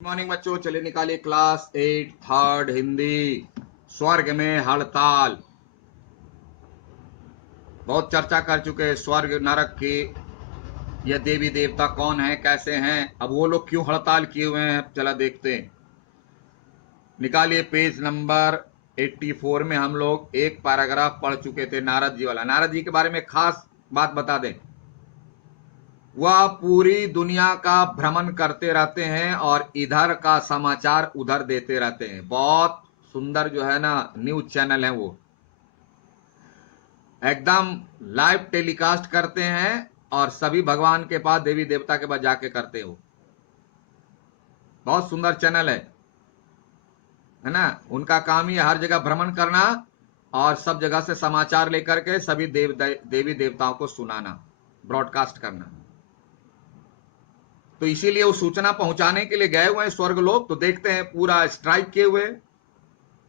Morning बच्चों, चलिए निकालिए क्लास 8 थर्ड हिंदी। स्वर्ग में हड़ताल। बहुत चर्चा कर चुके हैं स्वर्ग नरक की। ये देवी देवता कौन है, कैसे हैं, अब वो लोग क्यों हड़ताल किए हुए हैं, चला देखते हैं। निकालिए पेज नंबर 84 में हम लोग एक पैराग्राफ पढ़ चुके थे, नारद जी वाला। नारद जी के बारे में खास बात बता दें। वह पूरी दुनिया का भ्रमण करते रहते हैं और इधर का समाचार उधर देते रहते हैं। बहुत सुंदर जो है ना न्यूज चैनल है वो, एकदम लाइव टेलीकास्ट करते हैं और सभी भगवान के पास, देवी देवता के पास जाके करते हो। बहुत सुंदर चैनल है ना। उनका काम ही है हर जगह भ्रमण करना और सब जगह से समाचार लेकर के सभी देवी देवताओं को सुनाना, ब्रॉडकास्ट करना। तो इसीलिए वो सूचना पहुंचाने के लिए गए हुए हैं स्वर्ग लोग। तो देखते हैं पूरा स्ट्राइक किए हुए।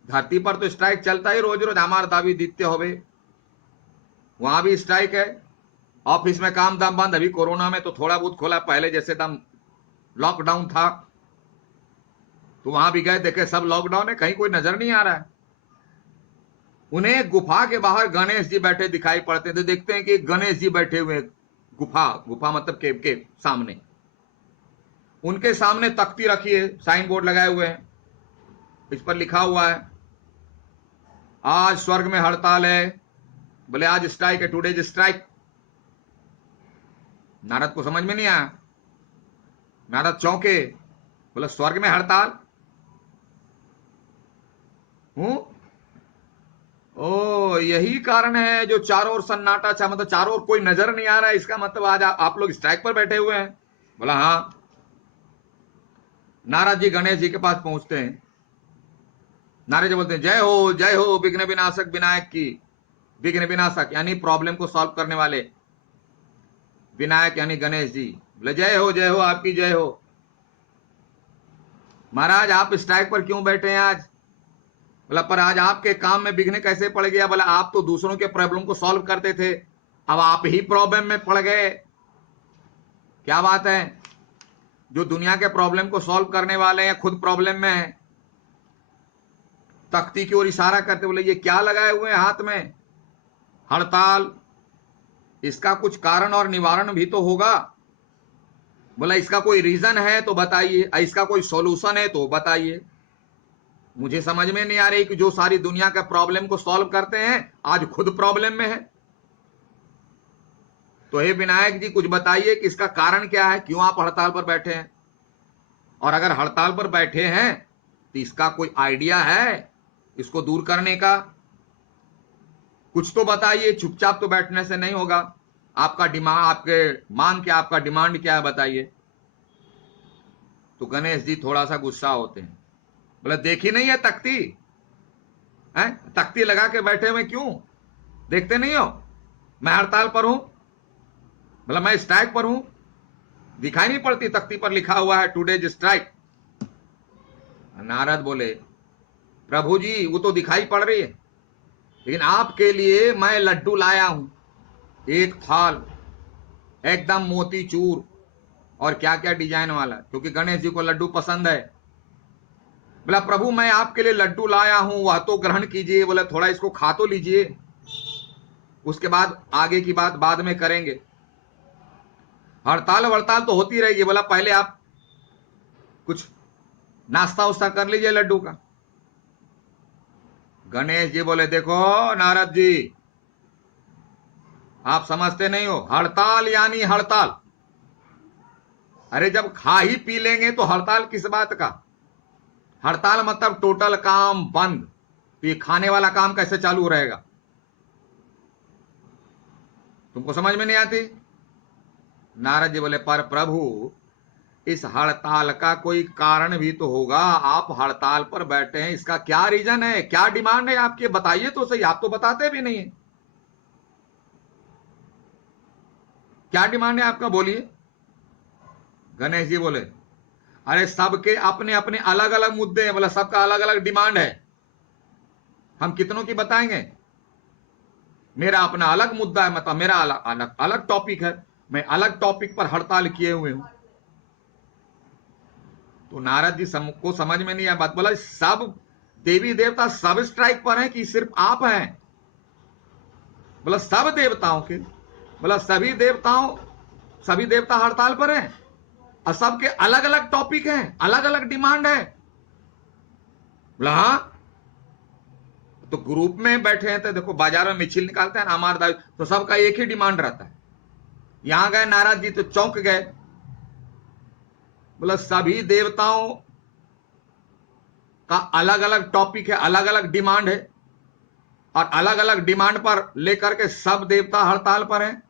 धरती पर तो स्ट्राइक चलता ही रोज रोज, हमार दावी दित्य होवे। वहां भी स्ट्राइक है। ऑफिस में काम दाम बंद। अभी कोरोना में तो थोड़ा बहुत खोला, पहले जैसे दम लॉकडाउन था तो वहां भी गए, देखे सब लॉकडाउन है, कहीं कोई नजर नहीं आ रहा है। उन्हें गुफा के बाहर गणेश जी बैठे दिखाई पड़ते थे। देखते हैं कि गणेश जी बैठे हुए गुफा, गुफा मतलब केव के सामने। उनके सामने तख्ती रखी है, साइन बोर्ड लगाए हुए हैं, इस पर लिखा हुआ है आज स्वर्ग में हड़ताल है। बोले आज स्ट्राइक है, टुडेज स्ट्राइक। नारद को समझ में नहीं आया। नारद चौंके, बोले स्वर्ग में हड़ताल हूं। ओ यही कारण है जो चारों ओर सन्नाटा छा, मतलब चारों ओर कोई नजर नहीं आ रहा है, इसका मतलब आज आप लोग स्ट्राइक पर बैठे हुए हैं। बोला हाँ। नारद जी गणेश जी के पास पहुंचते हैं। नारद जी बोलते हैं जय हो विघ्न विनाशक विनायक की। विघ्न विनाशक यानी प्रॉब्लम को सॉल्व करने वाले, विनायक यानी गणेश जी। बोले जय हो आपकी जय हो। महाराज आप स्ट्राइक पर क्यों बैठे हैं आज? बोला पर आज आपके काम में विघ्न कैसे पड़ गया? बोला आप तो दूसरों के प्रॉब्लम को सॉल्व करते थे, अब आप ही प्रॉब्लम में पड़ गए। क्या बात है? जो दुनिया के प्रॉब्लम को सॉल्व करने वाले हैं खुद प्रॉब्लम में है। तख्ती की ओर इशारा करते बोले ये क्या लगाए हुए हैं हाथ में? हड़ताल। इसका कुछ कारण और निवारण भी तो होगा। बोला इसका कोई रीजन है तो बताइए, इसका कोई सॉल्यूशन है तो बताइए। मुझे समझ में नहीं आ रही कि जो सारी दुनिया का प्रॉब्लम को सॉल्व करते हैं आज खुद प्रॉब्लम में है। तो हे विनायक जी कुछ बताइए कि इसका कारण क्या है, क्यों आप हड़ताल पर बैठे हैं? और अगर हड़ताल पर बैठे हैं तो इसका कोई आइडिया है इसको दूर करने का? कुछ तो बताइए, चुपचाप तो बैठने से नहीं होगा। आपका डिमांड, आपके मांग क्या, आपका डिमांड क्या है बताइए। तो गणेश जी थोड़ा सा गुस्सा होते हैं। बोले देखी नहीं है तख्ती है? तख्ती लगा के बैठे हुए क्यों देखते नहीं हो? मैं हड़ताल पर हूं, बोला मैं स्ट्राइक पर हूं, दिखाई नहीं पड़ती तख्ती पर लिखा हुआ है टुडेज स्ट्राइक? नारद बोले प्रभु जी वो तो दिखाई पड़ रही है, लेकिन आपके लिए मैं लड्डू लाया हूं, एक थाल एकदम मोती चूर और क्या क्या डिजाइन वाला, क्योंकि गणेश जी को लड्डू पसंद है। बोला प्रभु मैं आपके लिए लड्डू लाया हूं, वह तो ग्रहण कीजिए। बोला थोड़ा इसको खा तो लीजिए, उसके बाद आगे की बात बाद में करेंगे। हड़ताल वड़ताल तो होती रहेगी। बोला पहले आप कुछ नाश्ता उस्ता कर लीजिए लड्डू का। गणेश जी बोले देखो नारद जी आप समझते नहीं हो, हड़ताल यानी हड़ताल। अरे जब खा ही पी लेंगे तो हड़ताल किस बात का? हड़ताल मतलब टोटल काम बंद। तो ये खाने वाला काम कैसे चालू रहेगा? तुमको समझ में नहीं आती? नारद जी बोले पर प्रभु इस हड़ताल का कोई कारण भी तो होगा। आप हड़ताल पर बैठे हैं, इसका क्या रीजन है, क्या डिमांड है आपकी? बताइए तो सही, आप तो बताते भी नहीं है। क्या डिमांड है आपका, बोलिए। गणेश जी बोले अरे सबके अपने अपने अलग अलग मुद्दे हैं। बोला सबका अलग अलग डिमांड है, हम कितनों की बताएंगे? मेरा अपना अलग मुद्दा है, मतलब मेरा अलग अलग अलग टॉपिक है, मैं अलग टॉपिक पर हड़ताल किए हुए हूं। तो नारद जी को समझ में नहीं आया बात, बोला सब देवी देवता सब स्ट्राइक पर हैं कि सिर्फ आप हैं? बोला सब देवताओं के, बोला सभी देवता हड़ताल पर हैं और सबके अलग अलग टॉपिक हैं, अलग अलग डिमांड है। बोला हाँ, तो ग्रुप में बैठे हैं तो देखो बाजार में मिছিল निकालते हैं ना हमारा दावी, तो सबका एक ही डिमांड रहता है। यहां गए नारद जी तो चौंक गए, बोला सभी देवताओं का अलग अलग टॉपिक है, अलग अलग डिमांड है और अलग अलग डिमांड पर लेकर के सब देवता हड़ताल पर हैं।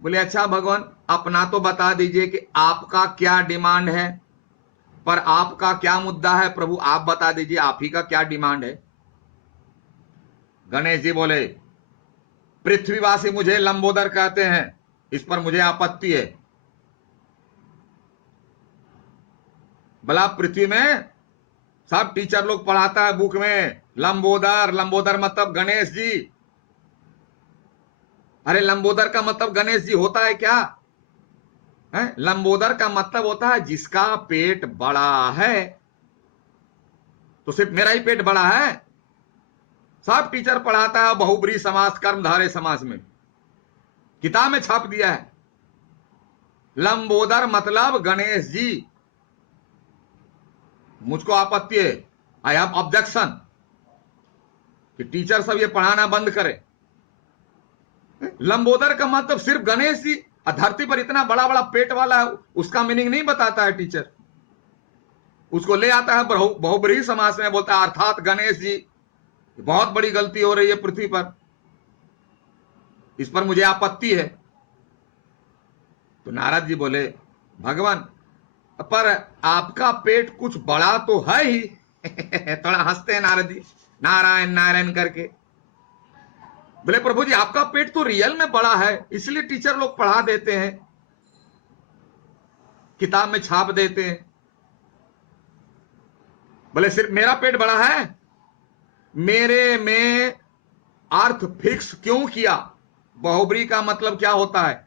बोले अच्छा भगवान अपना तो बता दीजिए कि आपका क्या डिमांड है, पर आपका क्या मुद्दा है प्रभु, आप बता दीजिए आप ही का क्या डिमांड है। गणेश जी बोले पृथ्वीवासी मुझे लंबोदर कहते हैं, इस पर मुझे आपत्ति है। भला पृथ्वी में सब टीचर लोग पढ़ाता है बुक में लंबोदर, लंबोदर मतलब गणेश जी। अरे लंबोदर का मतलब गणेश जी होता है क्या है? लंबोदर का मतलब होता है जिसका पेट बड़ा है। तो सिर्फ मेरा ही पेट बड़ा है? सब टीचर पढ़ाता है बहुब्रीहि समास, कर्मधारय समास में, किताब में छाप दिया है लंबोदर मतलब गणेश जी। मुझको आपत्ति है, आई हैव ऑब्जेक्शन कि टीचर सब ये पढ़ाना बंद करे। लंबोदर का मतलब सिर्फ गणेश जी, धरती पर इतना बड़ा बड़ा पेट वाला है उसका मीनिंग नहीं बताता है टीचर, उसको ले आता है बहुब्रीहि समास में, बोलता है अर्थात गणेश जी। बहुत बड़ी गलती हो रही है पृथ्वी पर, इस पर मुझे आपत्ति है। तो नारद जी बोले भगवान पर आपका पेट कुछ बड़ा तो है ही। थोड़ा हंसते हैं नारद जी, नारायण नारायण करके। बोले प्रभु जी आपका पेट तो रियल में बड़ा है, इसलिए टीचर लोग पढ़ा देते हैं, किताब में छाप देते हैं। बोले सिर्फ मेरा पेट बड़ा है? मेरे में अर्थ फिक्स क्यों किया? बहुब्रीहि का मतलब क्या होता है?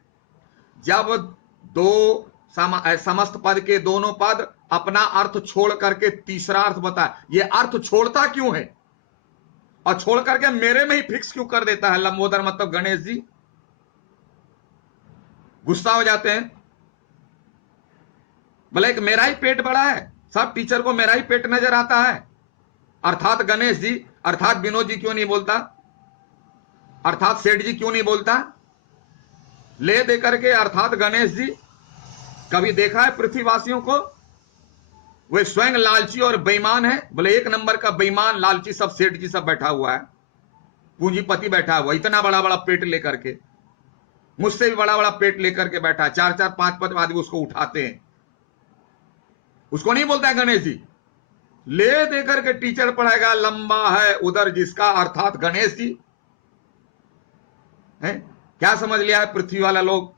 जब दो समस्त पद के दोनों पद अपना अर्थ छोड़ करके तीसरा अर्थ बताए, ये अर्थ छोड़ता क्यों है और छोड़ करके मेरे में ही फिक्स क्यों कर देता है लंबोदर मतलब गणेश जी? गुस्सा हो जाते हैं। बोले कि मेरा ही पेट बड़ा है, सब टीचर को मेरा ही पेट नजर आता है, अर्थात गणेश जी, अर्थात विनोद जी क्यों नहीं बोलता, अर्थात सेठ जी क्यों नहीं बोलता? ले दे करके अर्थात गणेश जी। कभी देखा है पृथ्वीवासियों को? वे स्वयं लालची और बेईमान है। बोले एक नंबर का बेईमान लालची सब सेठ जी सब बैठा हुआ है, पूंजीपति बैठा हुआ, इतना बड़ा बड़ा पेट लेकर के, मुझसे भी बड़ा बड़ा पेट लेकर के बैठा, 4-4 5-5 आदमी उसको उठाते हैं, उसको नहीं बोलता है गणेश जी। ले देकर के टीचर पढ़ाएगा लंबा है उधर जिसका, अर्थात गणेश जी है। क्या समझ लिया है पृथ्वी वाला लोग?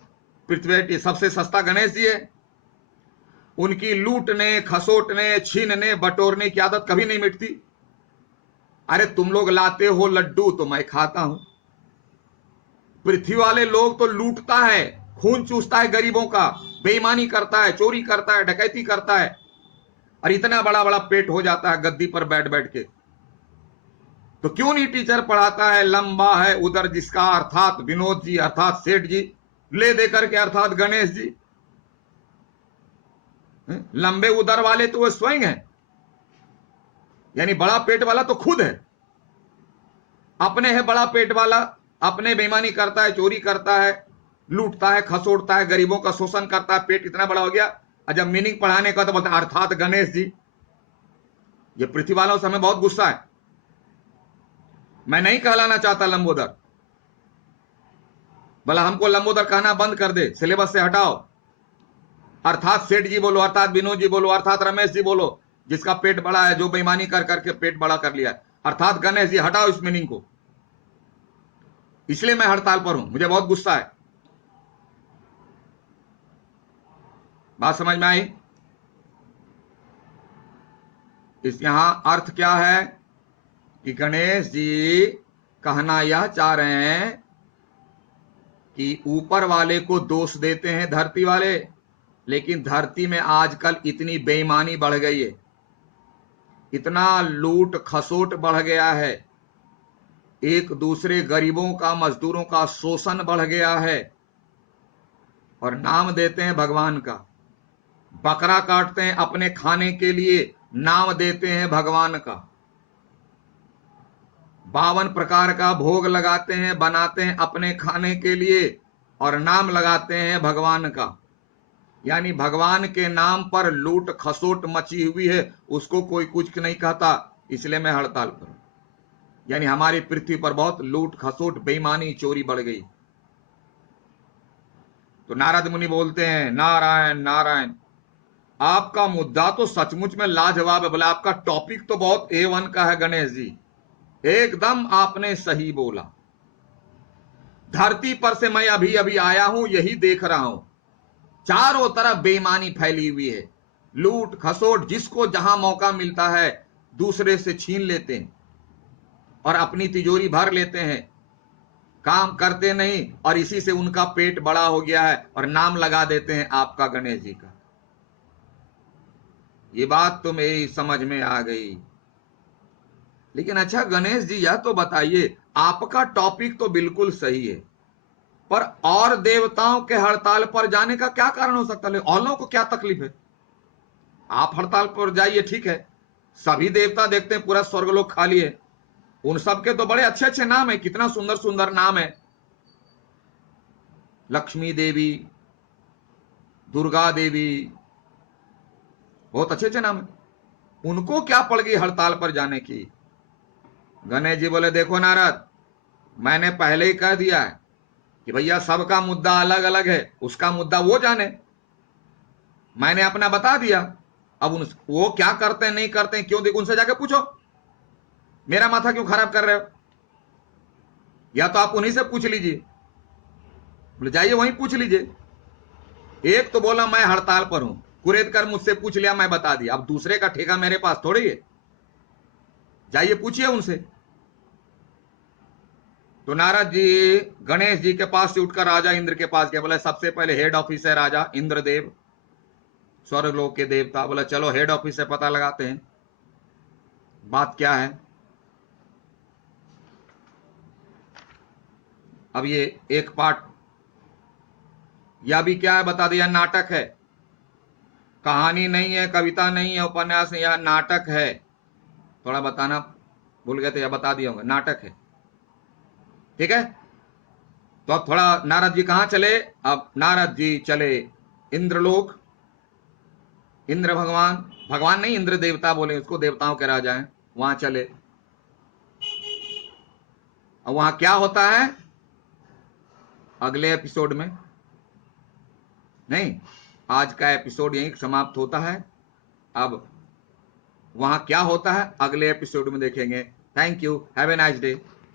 पृथ्वी सबसे सस्ता गणेश जी है, उनकी लूटने खसोटने छीनने बटोरने की आदत कभी नहीं मिटती। अरे तुम लोग लाते हो लड्डू तो मैं खाता हूं, पृथ्वी वाले लोग तो लूटता है, खून चूसता है गरीबों का, बेईमानी करता है, चोरी करता है, डकैती करता है, और इतना बड़ा बड़ा पेट हो जाता है गद्दी पर बैठ बैठ के। तो क्यों नहीं टीचर पढ़ाता है लंबा है उधर जिसका, अर्थात विनोद जी, अर्थात सेठ जी, ले देकर के अर्थात गणेश जी। लंबे उदर वाले तो वो स्वयं है, यानी बड़ा पेट वाला तो खुद है, अपने है बड़ा पेट वाला, अपने बेईमानी करता है, चोरी करता है, लूटता है, खसोटता है, गरीबों का शोषण करता है, पेट इतना बड़ा हो गया। और जब मीनिंग पढ़ाने का तो बोलता है अर्थात गणेश जी। ये पृथ्वी वालों से हमें बहुत गुस्सा है। मैं नहीं कहलाना चाहता लंबोदर, भला हमको लंबोदर कहना बंद कर दे, सिलेबस से हटाओ। अर्थात सेठ जी बोलो, अर्थात विनोद जी बोलो, अर्थात रमेश जी बोलो, जिसका पेट बड़ा है, जो बेईमानी कर करके पेट बड़ा कर लिया, अर्थात गणेश जी, हटाओ इस मीनिंग को। इसलिए मैं हड़ताल पर हूं, मुझे बहुत गुस्सा है। बात समझ में आई? इस यहां अर्थ क्या है कि गणेश जी कहना यह चाह रहे हैं कि ऊपर वाले को दोष देते हैं धरती वाले, लेकिन धरती में आजकल इतनी बेईमानी बढ़ गई है, इतना लूट खसोट बढ़ गया है, एक दूसरे गरीबों का, मजदूरों का शोषण बढ़ गया है, और नाम देते हैं भगवान का। बकरा काटते हैं अपने खाने के लिए, नाम देते हैं भगवान का। 52 प्रकार का भोग लगाते हैं, बनाते हैं अपने खाने के लिए, और नाम लगाते हैं भगवान का। यानी भगवान के नाम पर लूट खसोट मची हुई है, उसको कोई कुछ नहीं कहता, इसलिए मैं हड़ताल पर हूं। यानी हमारी पृथ्वी पर बहुत लूट खसोट, बेईमानी, चोरी बढ़ गई। तो नारद मुनि बोलते हैं, नारायण नारायण, आपका मुद्दा तो सचमुच में लाजवाब है। बोला आपका टॉपिक तो बहुत A1 का है गणेश जी, एकदम आपने सही बोला। धरती पर से मैं अभी अभी आया हूं, यही देख रहा हूं, चारों तरफ बेईमानी फैली हुई है, लूट खसोट, जिसको जहां मौका मिलता है दूसरे से छीन लेते हैं और अपनी तिजोरी भर लेते हैं, काम करते नहीं, और इसी से उनका पेट बड़ा हो गया है, और नाम लगा देते हैं आपका, गणेश जी का। ये बात तो मेरी समझ में आ गई। लेकिन अच्छा गणेश जी, यह तो बताइए, आपका टॉपिक तो बिल्कुल सही है, पर और देवताओं के हड़ताल पर जाने का क्या कारण हो सकता है? और लोगों को क्या तकलीफ है? आप हड़ताल पर जाइए, ठीक है, सभी देवता देखते हैं पूरा स्वर्गलोक खाली है, उन सबके तो बड़े अच्छे अच्छे नाम है, कितना सुंदर सुंदर नाम है, लक्ष्मी देवी, दुर्गा देवी, बहुत अच्छे अच्छे नाम है, उनको क्या पड़ गई हड़ताल पर जाने की? गणेश जी बोले, देखो नारद, मैंने पहले ही कह दिया है कि भैया सबका मुद्दा अलग अलग है, उसका मुद्दा वो जाने, मैंने अपना बता दिया। अब वो क्या करते हैं नहीं करते हैं, क्यों, देखो उनसे जाके पूछो, मेरा माथा क्यों खराब कर रहे हो? या तो आप उन्हीं से पूछ लीजिए, बोले जाइए वहीं पूछ लीजिए। एक तो बोला मैं हड़ताल पर हूं, कुरेद कर मुझसे पूछ लिया, मैं बता दिया, अब दूसरे का ठेका मेरे पास थोड़ी है, जाइए पूछिए उनसे। तो नारद जी गणेश जी के पास से उठकर राजा इंद्र के पास गया। बोला सबसे पहले हेड ऑफिस है राजा इंद्रदेव, स्वर्गलोक के देवता। बोला चलो हेड ऑफिस से पता लगाते हैं बात क्या है। अब ये एक पार्ट, यह भी क्या है बता दिया, नाटक है, कहानी नहीं है, कविता नहीं है, उपन्यास नहीं, यह नाटक है। थोड़ा बताना भूल गए थे, यह बता दिया होगा, नाटक है, ठीक है। तो अब थोड़ा नारद जी कहां चले? अब नारद जी चले इंद्रलोक। इंद्र भगवान, भगवान नहीं इंद्र देवता बोले उसको, देवताओं के राजा हैं, वहां चले। अब वहां क्या होता है अगले एपिसोड में, नहीं, आज का एपिसोड यहीं समाप्त होता है। अब वहां क्या होता है अगले एपिसोड में देखेंगे। Thank you, have a nice day.